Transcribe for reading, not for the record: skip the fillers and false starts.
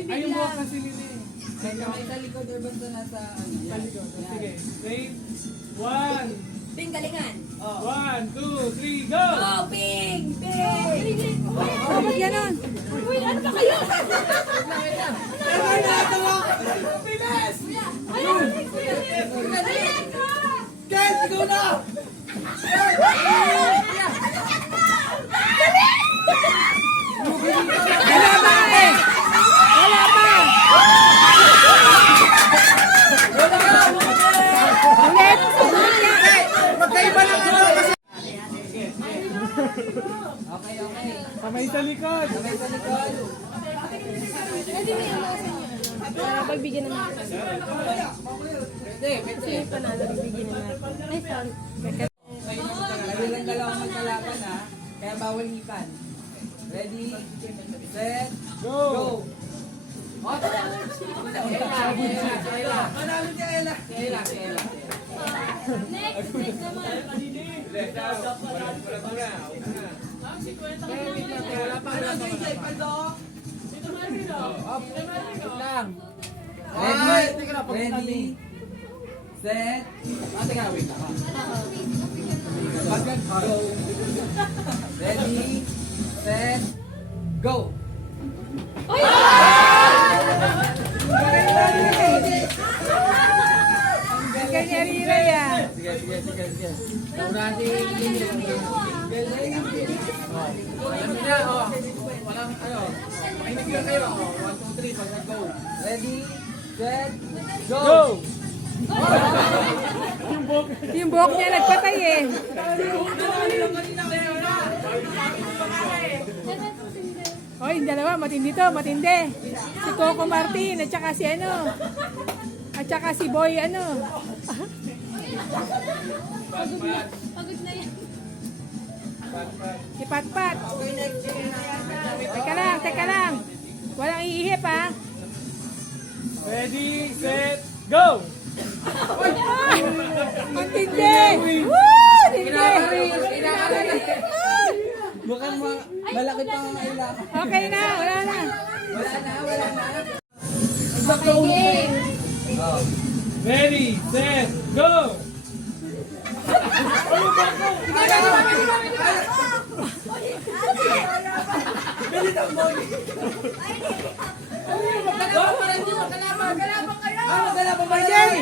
bibigla. Ay, yung buhok kasi nila eh. May kamay sa likod or basta nasa ano. Sa Yan. likod. Yan. Sige. Wait. 1, Ping, galingan. 1, 2, 3, go! Oh, Ping! Ping! Oh, ba't ganon? Uy, ano ka kayo? Bilis! Ayun! Ayun ka! Ken, ikaw na! Wala pa eh! Wala pa! Ulit! Magkaiba lang dito kasi. Okay, okay. Kamay sa likod. Kamay sa likod. Pagbigyan naman. Pwede, pwede. Panalo, bibigyan naman. Ay, sorry. Kayo lang dalawang magkalaban ha. Kaya bawal hipan. Ready, set, Go! go! Oh, Kayla. Manalo si Kayla. Kayla. Next naman. Ano, JJ, paldo? Up. Wait lang. Ready, set, teka, wait lang. Bagat, go. Ready, set, go. Kanyarira yan. Sige. Nauna si alam niyo na, oh. Walang ano. Makinig lang kayo. 1, 2, 3, pag nag-go. Ready, set, go! Go! Yung buhok niya nagpatay eh. Oy, yung dalawa, matindi to, matindi. Si Coco Martin, at saka si ano. At saka si Boy ano. Si Patpat. Teka lang. Walang iihip ha. Ready, set, go! Ay, ang tindi. Woo! Tindi. Mukhang malaki pa ang kailangan. Okay na, wala na. Wala na. Okay, Oh. Ready, set, go! Magkalaban ba yan?